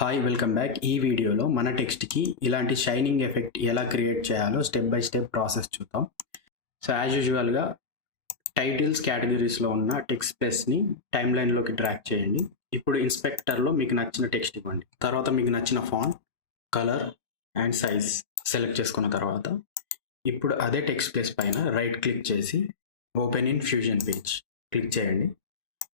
Hi welcome back. ఈ వీడియోలో మన టెక్స్ట్కి ఇలాంటి షైనింగ్ ఎఫెక్ట్ ఎలా క్రియేట్ చేయాలో స్టెప్ బై స్టెప్ ప్రాసెస్ చూద్దాం. సో యాజ్ యూజువల్గా టైటిల్స్ కేటగిరీస్లో ఉన్న టెక్స్ట్ ప్లస్ని టైమ్ లైన్లోకి డ్రాగ్ చేయండి. ఇప్పుడు ఇన్స్పెక్టర్లో మీకు నచ్చిన టెక్స్ట్ ఇవ్వండి. తర్వాత మీకు నచ్చిన font, colour and size select చేసుకున్న తర్వాత ఇప్పుడు అదే టెక్స్ట్ ప్లస్ పైన రైట్ క్లిక్ చేసి open in fusion page click చేయండి.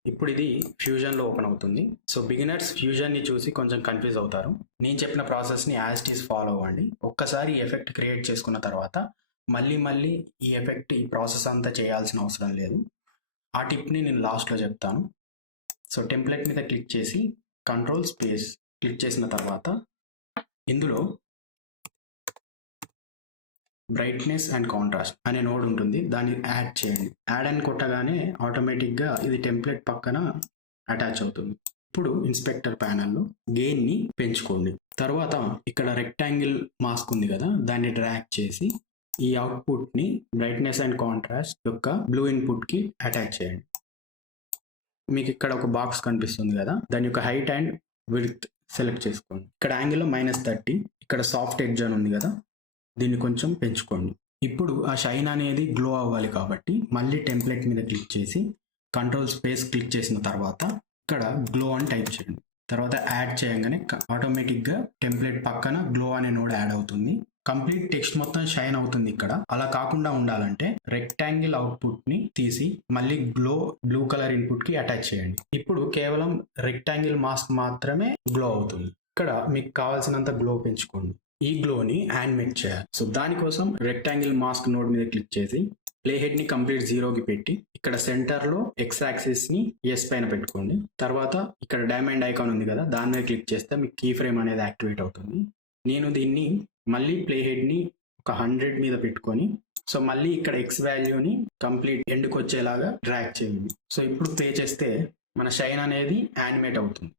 ఇప్పుడు ఇది ఫ్యూజన్లో ఓపెన్ అవుతుంది. సో బిగినర్స్ ఫ్యూజన్ని చూసి కొంచెం కన్ఫ్యూజ్ అవుతారు. నేను చెప్పిన ప్రాసెస్ని యాజ్ ఇట్ ఈస్ ఫాలో అవ్వండి. ఒక్కసారి ఈ ఎఫెక్ట్ క్రియేట్ చేసుకున్న తర్వాత మళ్ళీ ఈ ఎఫెక్ట్ ఈ ప్రాసెస్ అంతా చేయాల్సిన అవసరం లేదు. ఆ టిప్ని నేను లాస్ట్లో చెప్తాను. సో టెంప్లెట్ మీద క్లిక్ చేసి కంట్రోల్ స్పేస్ క్లిక్ చేసిన తర్వాత ఇందులో బ్రైట్నెస్ అండ్ కాంట్రాస్ట్ అనే నోడ్ ఉంటుంది, దాన్ని యాడ్ చేయండి. యాడ్ అని కొట్టగానే ఆటోమేటిక్గా ఇది టెంప్లెట్ పక్కన అటాచ్ అవుతుంది. ఇప్పుడు ఇన్స్పెక్టర్ ప్యానల్లో గెయిన్ని పెంచుకోండి. తర్వాత ఇక్కడ రెక్టాంగిల్ మాస్క్ ఉంది కదా, దాన్ని డ్రాగ్ చేసి ఈ అవుట్పుట్ని బ్రైట్నెస్ అండ్ కాంట్రాస్ట్ యొక్క బ్లూ ఇన్పుట్కి అటాచ్ చేయండి. మీకు ఇక్కడ ఒక బాక్స్ కనిపిస్తుంది కదా, దాని యొక్క హైట్ అండ్ విడ్త్ సెలెక్ట్ చేసుకోండి. ఇక్కడ యాంగిల్లో -30, ఇక్కడ సాఫ్ట్ ఎడ్జ్ అని ఉంది కదా, దీన్ని కొంచెం పెంచుకోండి. ఇప్పుడు ఆ షైన్ అనేది గ్లో అవ్వాలి కాబట్టి మళ్ళీ టెంప్లెట్ మీద క్లిక్ చేసి కంట్రోల్ స్పేస్ క్లిక్ చేసిన తర్వాత ఇక్కడ గ్లో అని టైప్ చేయండి. తర్వాత యాడ్ చేయగానే ఆటోమేటిక్గా టెంప్లెట్ పక్కన గ్లో అనే నోడ్ యాడ్ అవుతుంది. కంప్లీట్ టెక్స్ట్ మొత్తం షైన్ అవుతుంది. ఇక్కడ అలా కాకుండా ఉండాలంటే రెక్టాంగిల్ అవుట్పుట్ని తీసి మళ్ళీ బ్లూ కలర్ ఇన్పుట్కి అటాచ్ చేయండి. ఇప్పుడు కేవలం రెక్టాంగిల్ మాస్క్ మాత్రమే గ్లో అవుతుంది. ఇక్కడ మీకు కావాల్సినంత గ్లో పెంచుకోండి. ఈ గ్లోని యానిమేట్ చేయాలి. సో దానికోసం రెక్టాంగిల్ మాస్క్ నోడ్ మీద క్లిక్ చేసి ప్లే హెడ్ ని కంప్లీట్ 0కి పెట్టి ఇక్కడ సెంటర్ లో X యాక్సిస్ ని ఎస్ పైన పెట్టుకోండి. తర్వాత ఇక్కడ డైమండ్ ఐకాన్ ఉంది కదా, దాని మీద క్లిక్ చేస్తే మీకు కీ ఫ్రేమ్ అనేది యాక్టివేట్ అవుతుంది. నేను దీన్ని మళ్ళీ ప్లే హెడ్ ని ఒక 100 మీద పెట్టుకొని సో మళ్ళీ ఇక్కడ X వాల్యూని కంప్లీట్ ఎండ్కి వచ్చేలాగా డ్రాగ్ చేయండి. సో ఇప్పుడు ప్లే చేస్తే మన షైన్ అనేది యానిమేట్ అవుతుంది.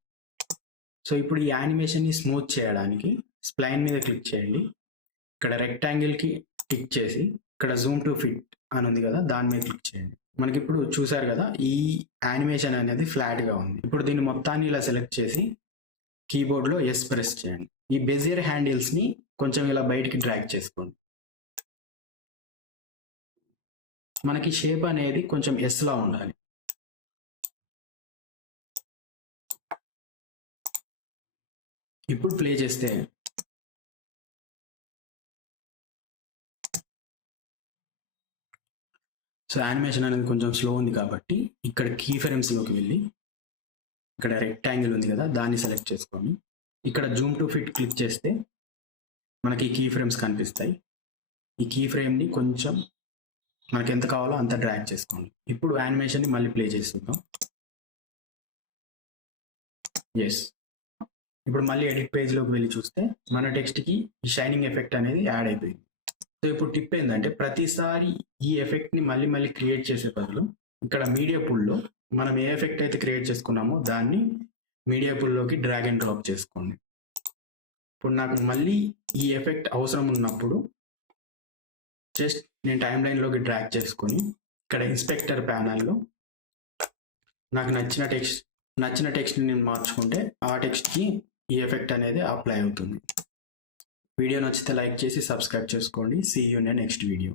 సో ఇప్పుడు ఈ యానిమేషన్ ని స్మూత్ చేయడానికి స్ప్లైన్ మీద క్లిక్ చేయండి. ఇక్కడ రెక్టాంగిల్కి క్లిక్ చేసి ఇక్కడ జూమ్ టు ఫిట్ అని ఉంది కదా, దాని మీద క్లిక్ చేయండి. మనకి ఇప్పుడు చూసారు కదా, ఈ యానిమేషన్ అనేది ఫ్లాట్గా ఉంది. ఇప్పుడు దీన్ని మొత్తాన్ని ఇలా సెలెక్ట్ చేసి కీబోర్డ్లో ఎస్ ప్రెస్ చేయండి. ఈ బెజియర్ హ్యాండిల్స్ని కొంచెం ఇలా బయటికి డ్రాగ్ చేసుకోండి. మనకి షేప్ అనేది కొంచెం ఎస్లా ఉండాలి. ఇప్పుడు ప్లే చేస్తే సో యానిమేషన్ అనేది కొంచెం స్లో ఉంది కాబట్టి ఇక్కడ కీ ఫ్రేమ్స్లోకి వెళ్ళి ఇక్కడ రెక్టాంగిల్ ఉంది కదా, దాన్ని సెలెక్ట్ చేసుకోండి. ఇక్కడ జూమ్ టు ఫిట్ క్లిక్ చేస్తే మనకి కీ ఫ్రేమ్స్ కనిపిస్తాయి. ఈ కీ ఫ్రేమ్ని కొంచెం మనకి ఎంత కావాలో అంత డ్రాగ్ చేసుకోండి. ఇప్పుడు యానిమేషన్ని మళ్ళీ ప్లే చేస్తుందాం. ఎస్, ఇప్పుడు మళ్ళీ ఎడిట్ పేజ్లోకి వెళ్ళి చూస్తే మన టెక్స్ట్కి ఈ షైనింగ్ ఎఫెక్ట్ అనేది యాడ్ అయిపోయింది. సో ఇప్పుడు టిప్ ఏంటంటే ప్రతిసారి ఈ ఎఫెక్ట్ని మళ్ళీ క్రియేట్ చేసే బదులు ఇక్కడ మీడియా పుల్లో మనం ఏ ఎఫెక్ట్ అయితే క్రియేట్ చేసుకున్నామో దాన్ని మీడియా పుల్లోకి డ్రాగ్ అండ్ డ్రాప్ చేసుకోండి. ఇప్పుడు నాకు మళ్ళీ ఈ ఎఫెక్ట్ అవసరం ఉన్నప్పుడు జస్ట్ నేను టైం లైన్లోకి డ్రాగ్ చేసుకొని ఇక్కడ ఇన్స్పెక్టర్ ప్యానల్లో నాకు నచ్చిన టెక్స్ట్ని నేను మార్చుకుంటే ఆ టెక్స్ట్కి ఈ ఎఫెక్ట్ అనేది అప్లై అవుతుంది. వీడియో నచ్చితే లైక్ చేసి సబ్స్క్రైబ్ చేసుకోండి. See you in next video.